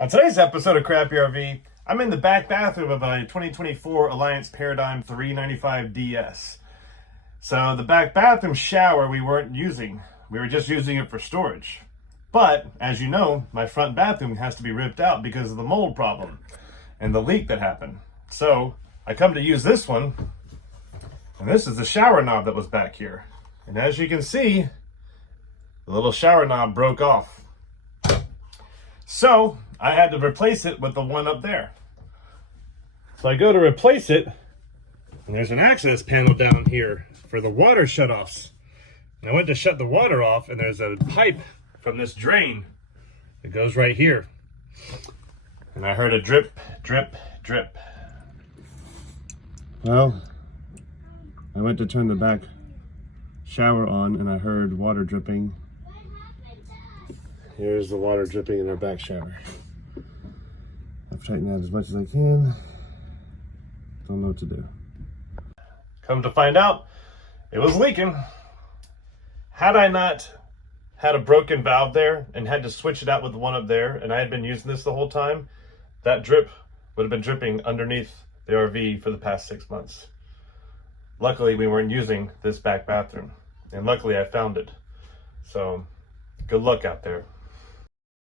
On today's episode of Crappy RV, I'm in the back bathroom of a 2024 Alliance Paradigm 395DS. So the back bathroom shower we weren't using. We were just using it for storage. But, as you know, my front bathroom has to be ripped out because of the mold problem and the leak that happened. So I come to use this one, and this is the shower knob that was back here. And as you can see, the little shower knob broke off. So I had to replace it with the one up there. So I go to replace it, and there's an access panel down here for the water shutoffs. And I went to shut the water off, and there's a pipe from this drain that goes right here. And I heard a drip, drip, drip. Well, I went to turn the back shower on, and I heard water dripping. Here's the water dripping in our back shower. I've tightened that as much as I can. Don't know what to do. Come to find out, it was leaking. Had I not had a broken valve there and had to switch it out with the one up there, and I had been using this the whole time, that drip would have been dripping underneath the RV for the past 6 months. Luckily, we weren't using this back bathroom, and luckily I found it. So, good luck out there.